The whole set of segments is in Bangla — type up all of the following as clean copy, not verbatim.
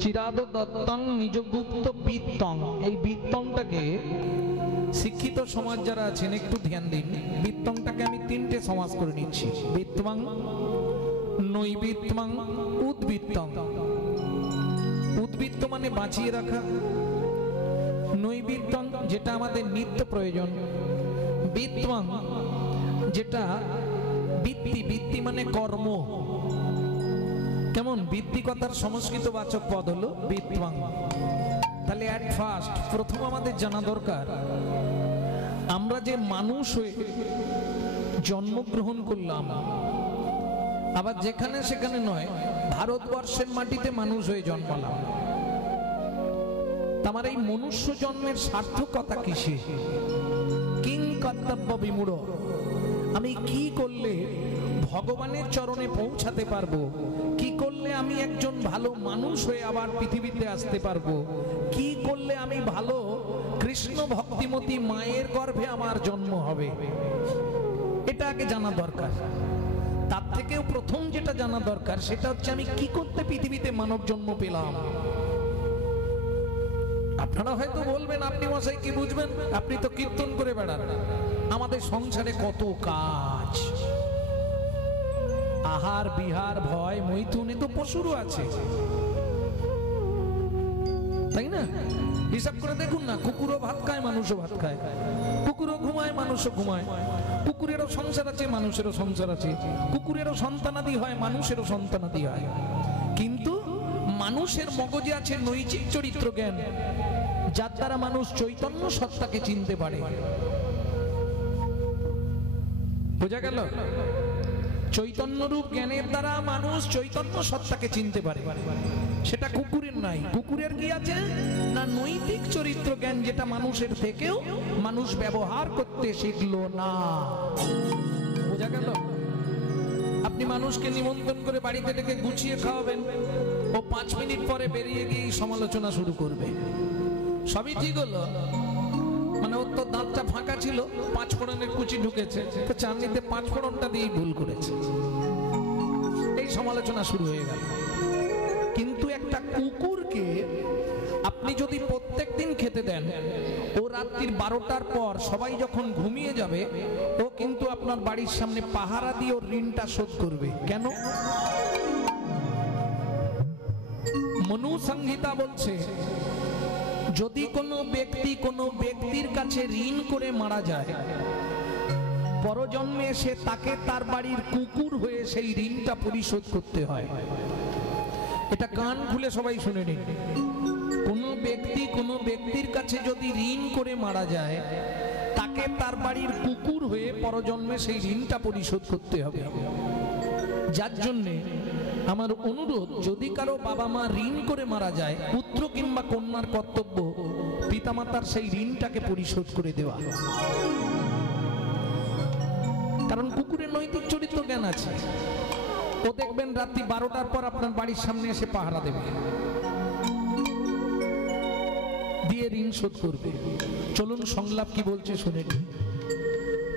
চিরাদ দত্তং নিজগুপ্ত বিত্তং। এই বিত্তংটাকে শিক্ষিত সমাজ যারা আছেন একটু ধ্যান দিন। বিত্তংটাকে আমি তিনটে সমাজ করে নিচ্ছি, বিত্তং, নৈবিত্তং, উদ্বৃত্তং। উদ্বৃত্ত মানে বাঁচিয়ে রাখা, নৈবিত্তং যেটা আমাদের নিত্য প্রয়োজন, বিত্তং যেটা বৃত্তি, বৃত্তি মানে কর্ম। কেমন বৃত্তি কথার সংস্কৃত বাচক পদ হলো বিত্তং। তাহলে অ্যাট ফার্স্ট প্রথম আমাদের জানা দরকার আমরা যে মানুষ হয়ে জন্মগ্রহণ করলাম, আবার যেখানে সেখানে নয়, ভারতবর্ষের মাটিতে মানুষ হয়ে জন্মালাম। আমার এই মনুষ্য জন্মের সার্থকতা কিসে? কিং কর্তব্য বিমূঢ়। আমি কি করলে ভগবানের চরণে পৌঁছাতে পারবো? কি করলে আমি একজন ভালো মানুষ হয়ে আবার পৃথিবীতে আসতে পারবো? কি করলে আমি ভালো কৃষ্ণ ভক্তিমতী মায়ের গর্ভে আমার জন্ম হবে? এটা আগে জানা দরকার। তার থেকেও প্রথম যেটা জানা দরকার সেটা হচ্ছে আমি কি করতে পৃথিবীতে মানব জন্ম পেলাম। আপনারা হয়তো বলবেন, আপনি মশাই কি বুঝবেন, আপনি তো কীর্তন করে বেড়ান। আমাদের সংসারে কত কাজ, আহার বিহার ভয় মৈথুন, তো পশুরও আছে, তাই না? হিসাব করে দেখুন না, কুকুরও ভাত খায়, মানুষও ভাত খায়, কুকুরও ঘুমায়, মানুষও ঘুমায়, কুকুরেরও সংসার আছে, মানুষেরও সংসার আছে, কুকুরেরও সন্তানাদি হয়, মানুষেরও সন্তানাদি হয়। কিন্তু মানুষের মগজে আছে নৈতিক চরিত্র জ্ঞান, যার দ্বারা মানুষ চৈতন্য সত্তাকে চিনতে পারে। বোঝা গেল? চৈতন্য রূপ জ্ঞানের দ্বারা মানুষ চৈতন্য সত্তাকে চিনতে পারে, সেটা কুকুরের নাই। কুকুরের কি আছে না নৈতিক চরিত্র জ্ঞান, যেটা মানুষের থেকেও মানুষ ব্যবহার করতে শিখলো না। বোঝা গেল? আপনি মানুষকে নিমন্ত্রণ করে বাড়িতে ডেকে গুছিয়ে খাওয়াবেন, ও 5 মিনিট পরে বেরিয়ে গিয়ে সমালোচনা শুরু করবে। সবই ঠিক হলো, মানে ওর তো দাঁতটা ফাঁকা ছিল, 5 ফোড়নের কুচি ঢুকেছে, তো চাটনিতে 5 ফোড়নটা দিয়েই ভুল করেছে, এই সমালোচনা শুরু হয়ে গেল। কিন্তু একটা কুকুরকে আপনি যদি প্রত্যেকদিন খেতে দেন, ও রাত্রির 12টার পর সবাই যখন ঘুমিয়ে যাবে, ও কিন্তু আপনার বাড়ির সামনে পাহারা দিয়ে ওর ঋণটা শোধ করবে। কেন? মনু সংহিতা বলছে, যদি কোনো ব্যক্তি কোনো ব্যক্তির কাছে ঋণ করে মারা যায়, পরজন্মে এসে তাকে তার বাড়ির কুকুর হয়ে সেই ঋণটা পরিশোধ করতে হয়। এটা কান খুলে সবাই শুনে নিন। কোনো ব্যক্তি কোনো ব্যক্তির কাছে যদি ঋণ করে মারা যায়, তাকে তার বাড়ির কুকুর হয়ে পরজন্মে সেই ঋণটা পরিশোধ করতে হবে। যার জন্যে আমার অনুরোধ, যদি কারো বাবা মা ঋণ করে মারা যায়, পুত্র কিংবা কন্যার কর্তব্য পিতামাতার সেই ঋণটাকে পরিশোধ করে দেওয়া। কারণ কুকুরের নৈতিক চরিত্র জ্ঞান আছে, ও দেখবেন রাত্রি 12টার পর আপনার বাড়ির সামনে এসে পাহারা দেবে, দিয়ে ঋণ শোধ করবে। চলুন সংলাপ কি বলছে শুনে নিন।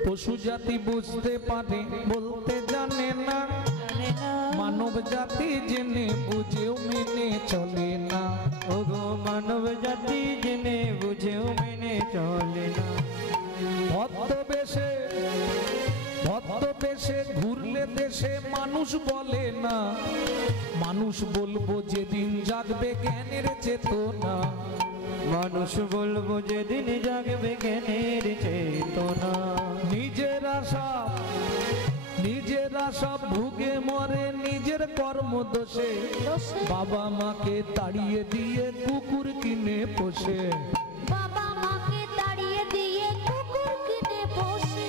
পশু জাতি বুঝতে পারে, বলতে জানে না, মানব জাতি জেনে বুঝেও মেনে চলে না। ওগো মানব জাতি জেনে বুঝেও মেনে চলে না। ভদ্রবেশে ঘুরলে দেশে মানুষ বলে না, মানুষ বলবো যেদিন জাগবে জ্ঞানের চেতনা। মানুষ বলবো যেদিন জাগবে জ্ঞানের চেতনা। নিজেরা সব ভুগে মরে নিজের কর্ম দোষে, বাবা মাকে তাড়িয়ে দিয়ে কুকুর কিনে পোষে। বাবা মাকে তাড়িয়ে দিয়ে কুকুর কিনে পোষে।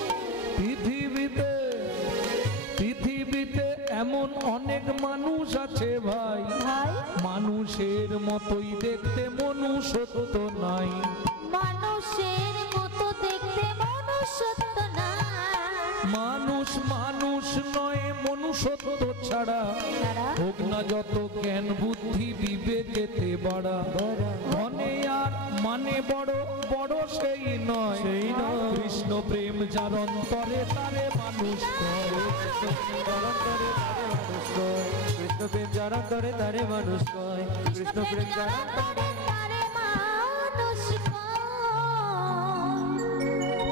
পৃথিবীতে এমন অনেক মানুষ আছে ভাই, মানুষের মতোই দেখতে মনুষ্যত্ব নাই। মানুষের মতো দেখতে মনুষ্যত্ব নাই। মানুষ নয় মনুষ্যত্ব ছাড়া, হোক না যত জ্ঞান বুদ্ধি বিবেকেতে বাড়া। মনে আর মানে বড় বড় সেই নয়, কৃষ্ণ প্রেম যার অন্তরে তারে মানুষ করে। কয়, কৃষ্ণ প্রেম যার অন্তরে তারে মানুষ কয়, কৃষ্ণ প্রেম যার অন্তরে তারে মানুষ কয়।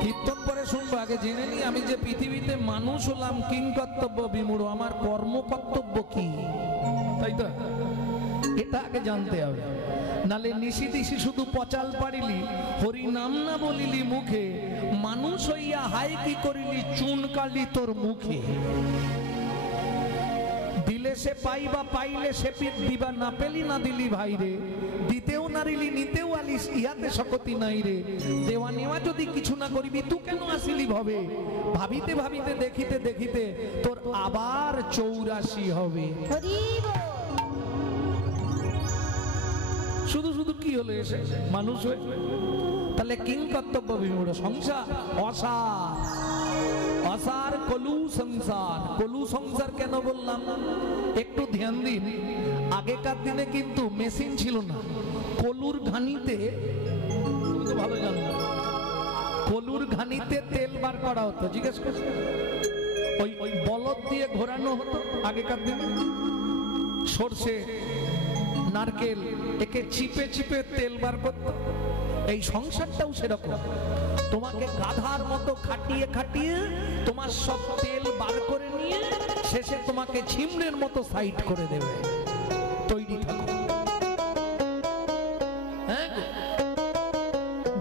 কীর্তন পরে শুনবো, আগে জেনে নি আমি যে পৃথিবীতে মানুষ হলাম কিং কর্তব্য বিমূঢ়, আমার কর্ম কর্তব্য কি, তাই তো এটা আগে জানতে হবে। নালে নিশি দিশি শুধু পচাল পারিলি, হরি নাম না বলিলি মুখে, মানুষ হইয়া হাই কি করিলি চুন কালি তোর মুখে। দিলে সে পাইবা পাইলে সে পিত দিবা, না পেলি না দিলি ভাইরে, দিতেও নারিলি নিতেও আলিস, ইহাতে শকতি নাই রে। দেওয়া নেওয়া যদি কিছু না করিবি তু কেন আসিলি ভবে, ভাবিতে ভাবিতে দেখিতে দেখিতে তোর আবার 84 হবে। হরি বল। শুধু শুধু কি হলো এসে মানুষ হয়ে, তাহলে কিং কর্তব্য বিমূঢ় সংসার অসার, অসার কলু সংসার। কলু সংসার কেন বললাম একটু ধ্যান দিন। আগেকার দিনে কিন্তু মেশিন ছিল না, কলুর ঘানিতে, তুমি তো ভালো জানো, কলুর ঘানিতে তেল বার করা হতো, জিজ্ঞেস কর, ওই বলদ দিয়ে ঘোরানো হতো আগেকার দিনে, সর্ষে নারকেল একে চিপে চিপে তেল বার করতো। এই সংসারটাও সেরকম, তোমাকে গাধার মতো খাটিয়ে খাটিয়ে তোমার সব তেল বার করে নিয়ে শেষে তোমাকে ছিমড়ের মতো সাইড করে দেবে। তৈরি থাকো। হ্যাঁ,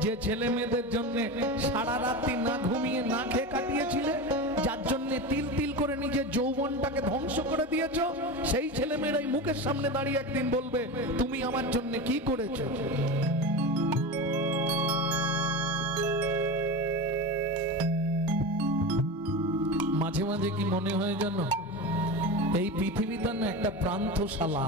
যে ছেলে মেয়েদের জন্য সারা রাত্রি না ঘুমিয়ে না খেয়ে কাটিয়েছিলে, যার জন্য তিল তিল করে নিজের যৌবনটাকে ধ্বংস করে দিয়েছ, সেই ছেলে মেয়েরাই মুখের সামনে দাঁড়িয়ে একদিন বলবে তুমি আমার জন্য কি করেছো। মাঝে মাঝে কি মনে হয় জানো, এই পৃথিবীটা না একটা প্রান্তশালা।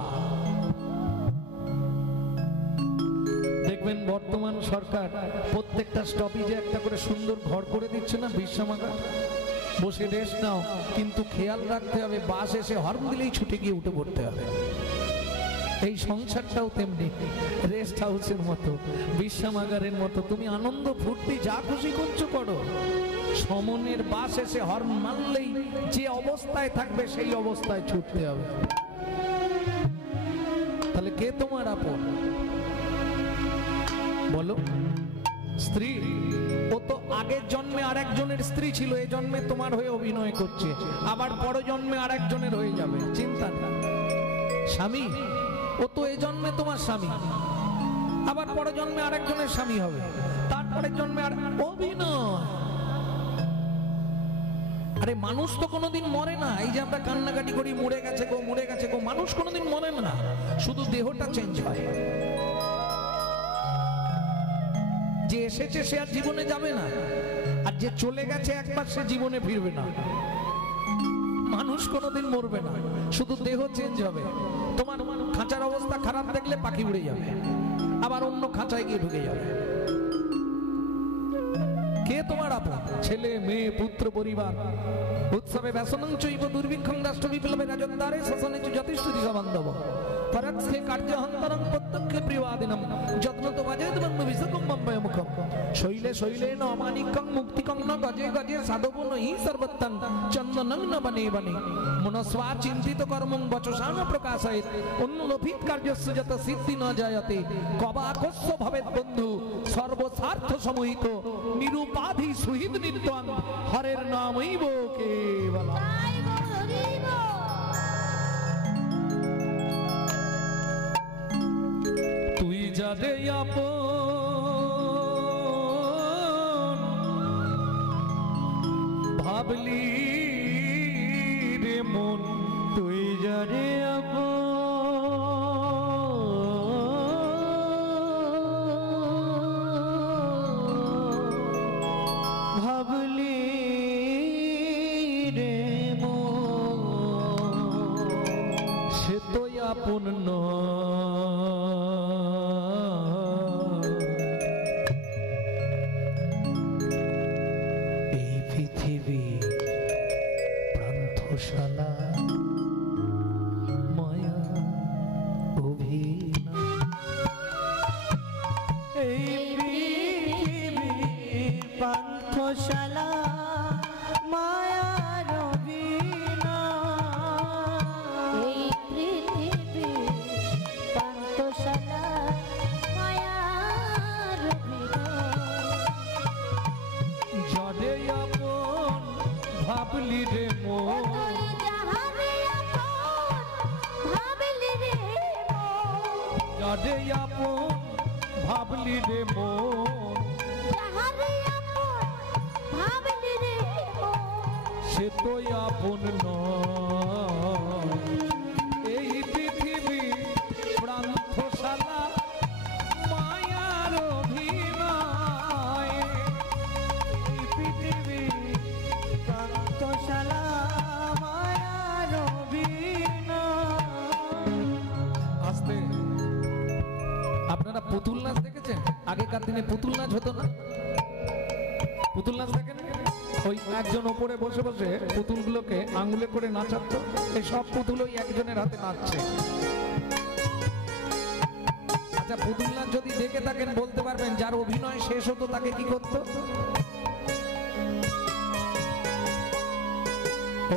দেখবেন বর্তমান সরকার প্রত্যেকটা স্টপেজে একটা করে সুন্দর ঘর করে দিচ্ছে না, বিশ্রামাগার, বসে রেস্ট নাও, কিন্তু খেয়াল রাখতে হবে বাস এসে হর্ন দিলেই ছুটে গিয়ে উঠে পড়তে হবে। এই সংসারটাও তেমনি রেস্ট হাউসের মতো, বিশ্রামাগারের মতো। তুমি আনন্দ ফুর্তি যা খুশি করছো করো, সমনের বাস এসে হর্ন মারলেই যে অবস্থায় থাকবে সেই অবস্থায় ছুটতে হবে। তাহলে কে তোমার আপন বলো? স্ত্রী, ও তো আগের জন্মে আরেকজনের স্ত্রী ছিল, এই জন্মে তোমার হয়ে অভিনয় করছে, আবার পর জন্মে আরেকজনের হয়ে যাবে, চিন্তা না। স্বামী, ও তো এই জন্মে তোমার স্বামী, আবার পর জন্মে আরেকজনের স্বামী হবে, তারপরের জন্মে আর অভিনয়। আরে মানুষ তো কোনোদিন মরে না। এই যে আমরা কান্নাকাটি করি মরে গেছে গো মরে গেছে গো, মানুষ কোনোদিন মরে না, শুধু দেহটা চেঞ্জ হয়। যে এসেছে সে আর জীবনে যাবে না, আর যে চলে গেছে একবার সে জীবনে ফিরবে না। মানুষ কোনোদিন মরবে না, শুধু দেহ চেঞ্জ হবে। তোমার খাঁচার অবস্থা খারাপ দেখলে পাখি উড়ে যাবে, আবার অন্য খাঁচায় গিয়ে ঢুকে যাবে। কে তোমার আপন? ছেলে মেয়ে পুত্র পরিবার। উৎসবে ব্যসনং চৈব দুর্ভিক্ষং রাষ্ট্র বিপ্লবে রাজন্দারে শাসনে চ যথেষ্ট দিশা বান্ধব পরক্ষে কার্যহন্তরং প্রত্যক্ষে প্রিয়বাদিনম যত্নত বাজেত বন্ধু বিশ্বকম বম্বয় মুখম শৈলে শৈলে ন অমানিকং মুক্তিকং ন গজে গজে সাধব নহি সর্বত্তং চন্দনং ন বনে বনে মনস্বা চিন্তিত কর্মং বচসা ন প্রকাশয়েত অনুলোভিত কার্যস্য যত সিদ্ধি ন জায়তে কবাকস্য ভবেত বন্ধু সর্বস্বার্থ সমহিত নিরুপাধি সুহিত নিত্যং হরের নামৈব কেবল। তুই যারে আপন ভাবলি রে মন, তুই যারে ভাবলি রে মন, সে তো আপন এই পৃথিবী প্রান্তশালা মায়া অভিনয়। এই পৃথিবীর পান্থশালা মায়ার অভিনয়। সে তো আপন নয়। এই পৃথিবী প্রান্তশালা মায়ার অভিনয়। এই পৃথিবী প্রান্তশালা মায়ার অভিনয়। আস্তে। আপনারা পুতুল নাচ দেখেছেন? আগেকার দিনে পুতুল নাচ হতো না? পুতুল নাচ দেখেন? ওই একজন ওপরে বসে বসে পুতুলগুলোকে আঙ্গুলে করে নাচাতো। এই সব পুতুল ওই একজনের হাতে নাচছে। আচ্ছা, পুতুল নাচ যদি দেখে থাকেন বলতে পারবেন যার অভিনয় শেষ হতো তাকে কি করতো?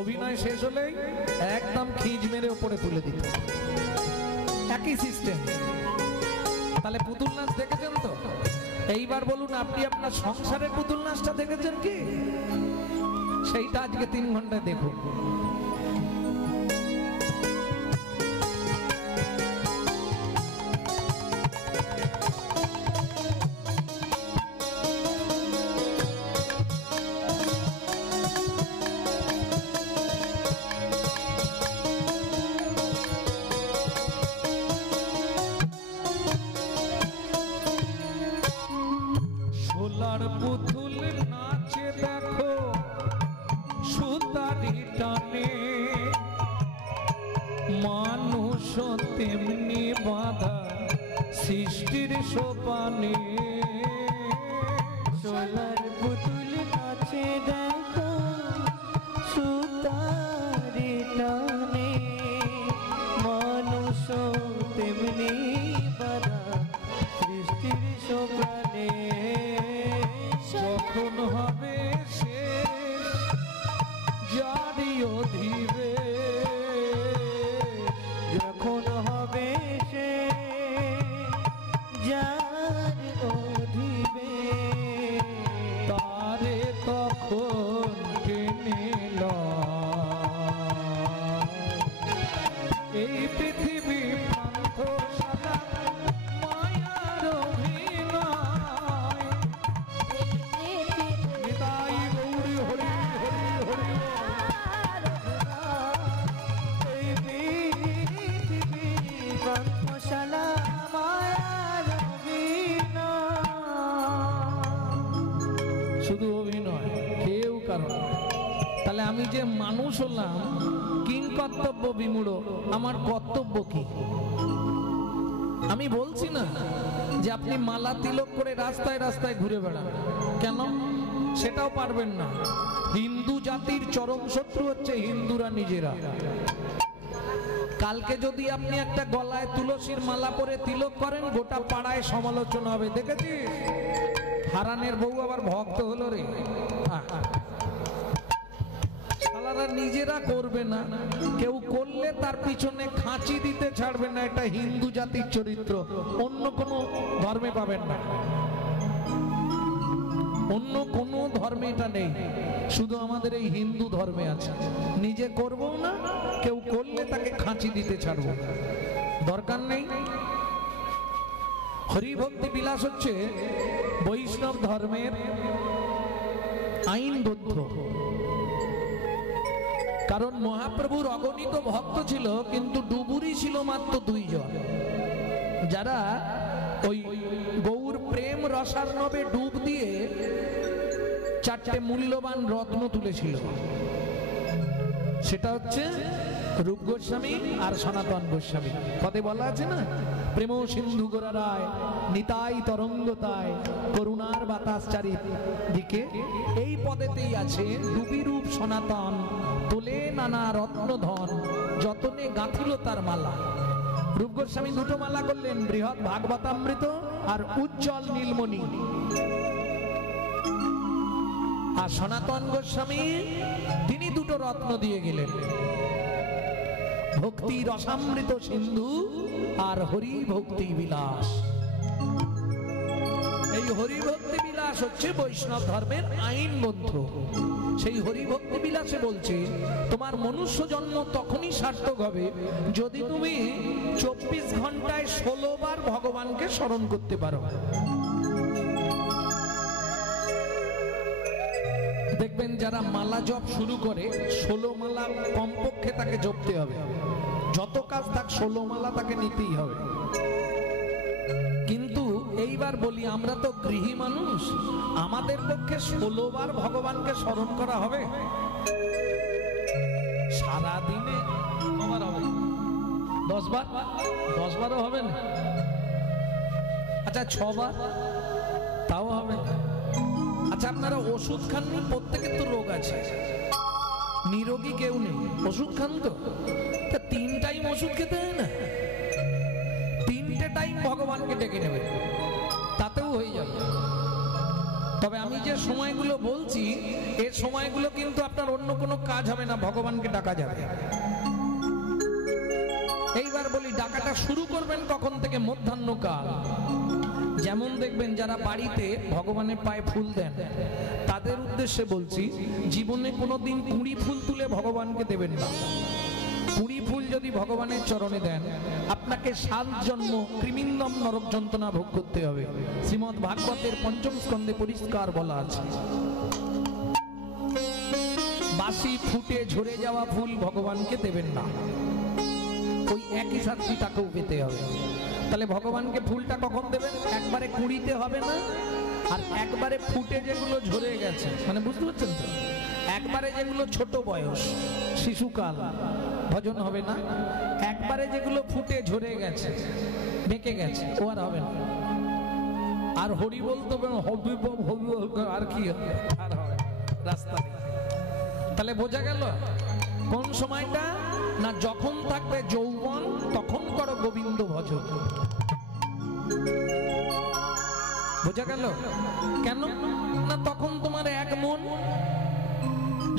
অভিনয় শেষ হলেই একদম খিজ মেরে ওপরে তুলে দিত। একই সিস্টেম। তাহলে পুতুল নাচ দেখেছেন তো? এইবার বলুন, আপনি আপনার সংসারের পুতুল নাচটা দেখেছেন কি? সেইটা আজকে 3 ঘন্টায় দেখুন। সোলার পুতুল নাচে দেখো সুতারি টানে, মানুষ তেমনি বাধা সৃষ্টির সোপানে। সোলার পুতুল নাচে দেখো সুতারি টানে, মানুষ তেমনি বাধা সৃষ্টির সোপানে। যখন হবে শেষ জারি অধিবে, যখন হবে সে যার অধিবে, তারে তখন টেনে লয়। এই পৃথিবী প্রান্তশালা মায়ার অভিনয়। নিতাই গৌরী হরি হরি হরি। এই পৃথিবী প্রান্তশালা মায়ার অভিনয়। শুধু অভিনয়, কেউ কারণ। তাহলে আমি যে মানুষ হলাম কিং কর্তব্য বিমূঢ়, আমার কর্তব্য কি? আমি বলছি না যে আপনি মালা তিলক করে রাস্তায় রাস্তায় ঘুরে বেড়ান, কেন? সেটাও পারবেন না। হিন্দু জাতির চরম শত্রু হচ্ছে হিন্দুরা নিজেরা। কালকে যদি আপনি একটা গলায় তুলসীর মালা পরে তিলক করেন, গোটা পাড়ায় সমালোচনা হবে। দেখেছিস হারানের বউ আবার ভক্ত হলো রে। শালারা নিজেরা করবে না, কেউ করলে তার পিছনে খাঁচি দিতে ছাড়বে না। এটা হিন্দু জাতির চরিত্র, অন্য কোনো ধর্মে পাবেন না। অন্য কোনো ধর্মে এটা নেই, শুধু আমাদের এই হিন্দু ধর্মে আছে। নিজে করবো না, কেউ করলে তাকে খাঁচি দিতে ছাড়বো, দরকার নেই। হরিভক্তি বিলাস হচ্ছে বৈষ্ণব ধর্মের আইনবদ্ধ। কারণ মহাপ্রভুর অগণিত ভক্ত ছিল, কিন্তু ডুবুরি ছিল মাত্র 2 জন, যারা ওই গৌর প্রেম রসার্ণবে ডুব দিয়ে 4টে মূল্যবান রত্ন তুলেছিল। সেটা হচ্ছে রূপ গোস্বামী আর সনাতন গোস্বামী। পদে বলা আছে না, প্রেম সিন্ধু গোরারায় নিতাই তরঙ্গতায় করুণার বাতাস চারিদিকে। এই পদেতেই আছে ডুবি রূপ সনাতন তোলে নানা রত্নধন যতনে গাঁথিল তার মালা। রূপ গোস্বামী 2টো মালা করলেন, বৃহৎ ভাগবতামৃত আর উজ্জ্বল নীলমণি। আর সনাতন গোস্বামী তিনি 2টো রত্ন দিয়ে গেলেন, ভক্তি রসামৃত সিন্ধু আর হরি ভক্তি বিলাস। এই হরি ভক্তি বিলাস হচ্ছে বৈষ্ণব ধর্মের আইন গ্রন্থ। সেই হরি ভক্তি বিলাসে বলছে তোমার মনুষ্য জন্ম তখনই সার্থক হবে যদি তুমি 24 ঘন্টায় 16 বার ভগবানকে স্মরণ করতে পারো। দেখবেন দেখবেন যারা মালা জপ শুরু করে 16 মালা কমপক্ষে তাকে জপতে হবে, যত কাজ থাক 16 মালা তাকে নিতেই হবে। কিন্তু এইবার বলি, আমরা তো গৃহী মানুষ, আমাদের পক্ষে 16 বার ভগবানকে স্মরণ করা হবে? সারা দিনে কবার হবে? 10 বার? 10 বারও হবে না। আচ্ছা 6 বার? তাও হবে না। আচ্ছা আপনারা ওষুধ খাননি? প্রত্যেকের তো রোগ আছে, নিরোগী কেউ নেই, ওষুধ খান তো? 3 টাইম ওষুধ খেতে হয় না? 3টে টাইম ভগবানকে ডেকে নেবে, তাতেও হয়ে যাবে। তবে আমি যে সময়গুলো বলছি, এই সময়গুলো কিন্তু আপনার অন্য কোনো কাজ হবে না, ভগবানকে ডাকা যাবে। এইবার বলি, ডাকাটা শুরু করবেন কখন থেকে? মধ্যাহ্নকাল। যেমন দেখবেন যারা বাড়িতে ভগবানের পায়ে ফুল দেন, তাদের উদ্দেশ্যে বলছি, জীবনে কোনোদিন 20 ফুল তুলে ভগবানকে দেবেন না। 20 ফুল যদি ভগবানের চরণে দেন, আপনাকে 7 জন্ম কৃমিন্দম নরক যন্ত্রণা ভোগ করতে হবে। শ্রীমদ্ ভাগবতের 5ম স্কন্ধে পরিষ্কার বলা আছে। বাসি ফুটে ঝরে যাওয়া ফুল ভগবানকে দেবেন না, ওই একই শাস্তি তাকেও পেতে হবে। তাহলে ভগবানকে ফুলটা কখন দেবেন? একবারে কুড়িতে হবে না, আর একবারে ফুটে যেগুলো ঝরে গেছে, মানে বুঝতে পারছেন তো, একবারে যেগুলো ছোট বয়স শিশুকাল ভজন হবে না, একবারে যেগুলো ফুটে ঝরে গেছে বেঁকে গেছে ও আর হবে না। আর হরি বলতে হবে, আর কি আর হবে রাস্তা নেই। তাহলে বোঝা গেল কোন সময়টা? না যখন থাকবে যৌবন তখন করো গোবিন্দ ভজন। বোঝা গেল? কেন না তখন তোমার 1 মন,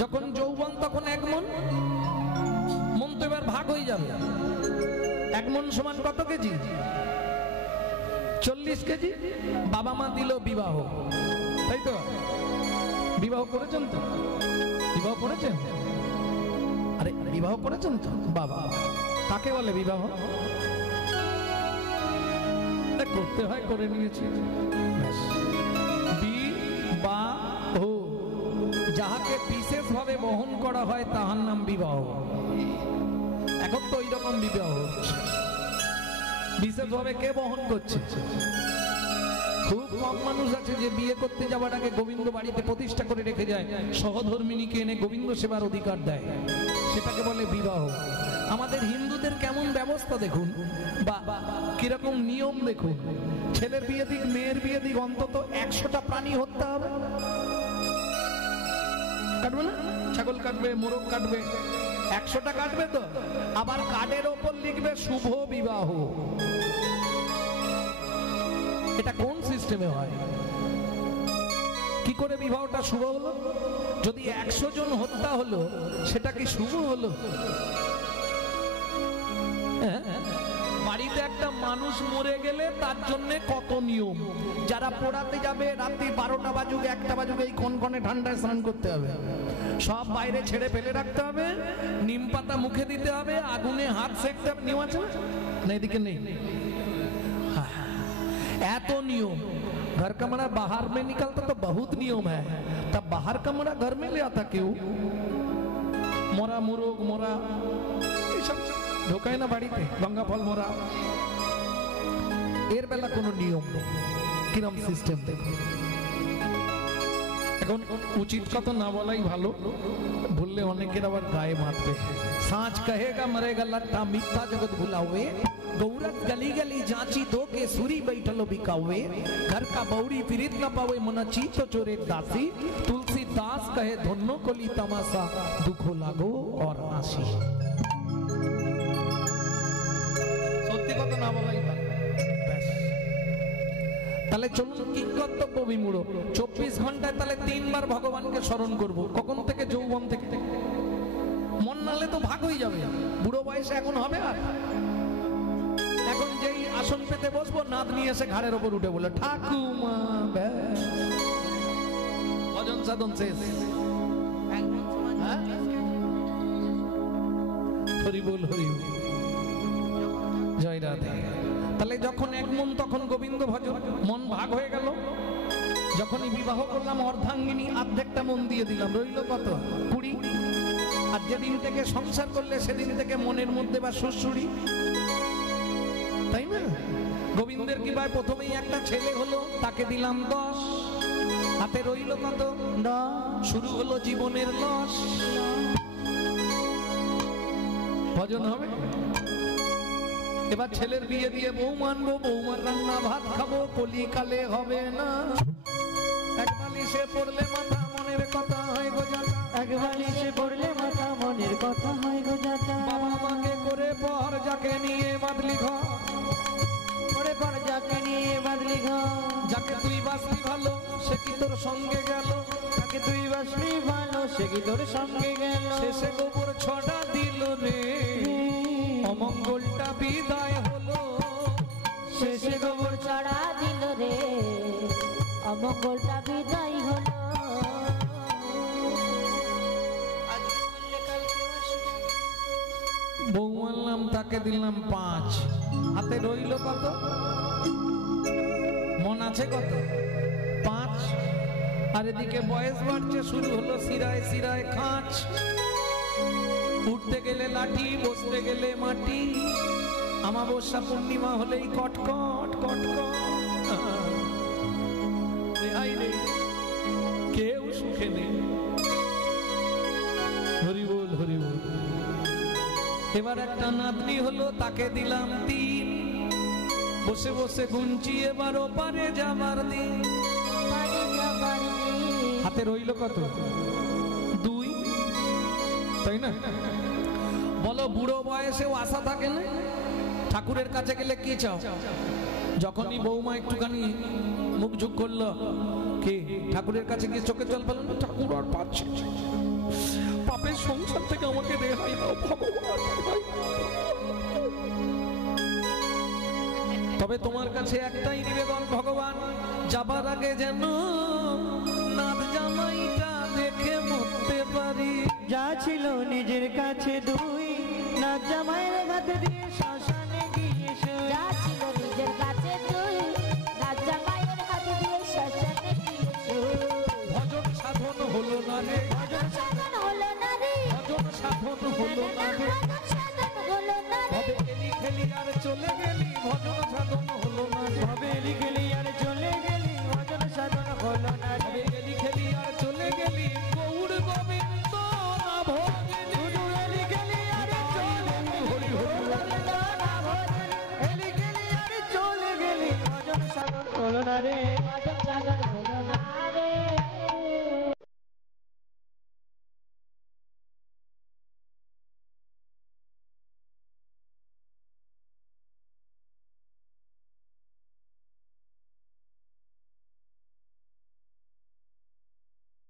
যখন যৌবন তখন 1 মন, মন তো এবার ভাগ হয়ে যাবে। 1 মন সমান কত কেজি? 40 কেজি। বাবা মা দিল বিবাহ, তাই তো? বিবাহ করেছেন তো? বিবাহ করেছেন? আরে বিবাহ করেছেন তো? বাবা, কাকে বলে বিবাহ? করতে হয়, করে নিয়েছি। বিবাহ, যাহাকে বিশেষভাবে বহন করা হয় তাহার নাম বিবাহ। এখন তো ওই রকম বিবাহ হচ্ছে, বিশেষভাবে কে বহন করছে? খুব কম মানুষ আছে যে বিয়ে করতে যাওয়ার আগে গোবিন্দ বাড়িতে প্রতিষ্ঠা করে রেখে যায়, সহধর্মিনীকে এনে গোবিন্দ সেবার অধিকার দেয়, সেটাকে বলে বিবাহ। আমাদের হিন্দুদের কেমন ব্যবস্থা দেখুন, বা কিরকম নিয়ম দেখুন। ছেলের বিয়ে দিক মেয়ের বিয়ে দিক অন্তত 100টা প্রাণী হত্যা হবে, কাটবে না? ছাগল কাটবে, মোরগ কাটবে, 100টা কাটবে তো। আবার কার্ডের ওপর লিখবে শুভ বিবাহ। এটা কোন সিস্টেমে হয়? কি করে বিবাহটা শুভ হলো? যদি 100 জন হত্যা হলো, সেটা কি শুভ হলো? বাড়িতে একটা মানুষ মরে গেলে তার জন্য কত নিয়ম। যারা পোড়াতে যাবে রাত্রি 12টা বাজুক 1টা বাজুক, এই কনকনে ঠান্ডায় স্নান করতে হবে, সব বাইরে ছেড়ে ফেলে রাখতে হবে, নিম পাতা মুখে দিতে হবে, আগুনে হাত সেঁকতে হবে। নিয়ম আছে না? এদিকে নেই। এত নিয়ম। घर का मरा बाहर में निकलता तो बहुत नियम है, तब बाहर का मरा घर में ले आता क्यों? मोरा मुरुग मोरा ঢোকায় না বাড়িতে, গঙ্গা ফল মোরা। এর বেলা কোনো নিয়ম নেই, কিরম সিস্টেম দেখুন। এখন উচিত কথা না বলাই ভালো, বললে অনেকের আবার গায়ে মারবে। साँच कहेगा मरेगा लट्ठा, मिथ्या जगत भुलावे, गौरत गली गली जांची दो के सूरी बैठलो बिकावे, घर का बौड़ी फिरित न पावे मना चीतो चोरे दासी, तुलसीदास कहे धुन्नो कोली तमाशा, दुखो लागो और आशी। সত্যি কথা না বলাই ভালো। তাহলে চলুন কিংকর্তব্য বিমূঢ় 24 ঘন্টায় তাহলে 3 বার ভগবানকে স্মরণ করব। কখন থেকে? যৌবন থেকে। মন নালে তো ভাগ হয়ে যাবে, বুড়ো বয়সে এখন হবে। আর এখন যেই আসন পেতে বসবো, নাদ নিয়ে এসে ঘাড়ের ওপর উঠে বলে ঠাকুমা, ব্যাস ভজন সাধন শেষ। হরি বল, হরি বল, জয় রাধে। তাহলে যখন 1 মন তখন গোবিন্দ ভজন। মন ভাগ হয়ে গেল, যখনই বিবাহ করলাম অর্ধাঙ্গিনী অর্ধেকটা মন দিয়ে দিলাম, রইল কত? 20। আর যেদিন থেকে সংসার করলে সেদিন থেকে মনের মধ্যে বা শ্বশুরি, তাই না? গোবিন্দের কি ভাই প্রথমেই একটা ছেলে হলো, তাকে দিলাম 10, হাতে রইল কত? 10। শুরু হলো জীবনের লস। ভজন হবে। এবার ছেলের বিয়ে দিয়ে বউ মানবো, বৌমার রান্না ভাত খাবো, কলিকালে হবে না। এক বালিশে পড়লে মাথা মনের কথা হয় গো যাতা, এক বালিশে পড়লে মাথা মনের কথা হয় গো যাতা। বাবা মাকে করে পর যাকে নিয়ে বাদলি ঘর, করে পর যাকে নিয়ে বাদলি ঘর। যাকে তুই বাসলি ভালো সে কি তোর সঙ্গে গেল, যাকে তুই বাসলি ভালো সে কি তোর সঙ্গে গেল। শেষে গোবর ছড়া দিল রে, অমঙ্গলটা বিদায় হলো। শেষে গোবর ছড়া দিল রে, অমঙ্গলটা বিদায় হলো। বউ আনলাম, তাকে দিলাম 5, হাতে রইল কত? মন আছে কত? 5। আর এদিকে বয়স বাড়ছে, শুরু হলো শিরায় শিরায় খাঁচ। উঠতে গেলে লাঠি, বসতে গেলে মাটি, আমাবস্যা পূর্ণিমা হলেই কটকট কটকট। রেহাই নেই, কেউ সুখে নেই। হরি বল হরি বল। এবার একটা নাতনি হলো, তাকে দিলাম 3, বসে বসে গুনছি এবার ওপারে যাবার দিন। পারে যাবার দিন। হাতে রইল কত? 2, তাই না? বলো বুড়ো বয়সেও আশা থাকে না? ঠাকুরের কাছে গেলে কি চাও? যখনই বৌমা একটুখানি মুখ ঝুঁক করলো, কি ঠাকুরের কাছে গিয়ে চোখে জল পেল না, ঠাকুর আর পাচ্ছে, পাপের সংসার থেকে আমাকে রেহাই দাও ভগবান। তবে তোমার কাছে একটাই নিবেদন ভগবান, যাবার আগে যেন নাত জামাইটা দেখে মরতে পারি। যা ছিল নিজের কাছে 2, না জামাইয়ের হাতে দিয়ে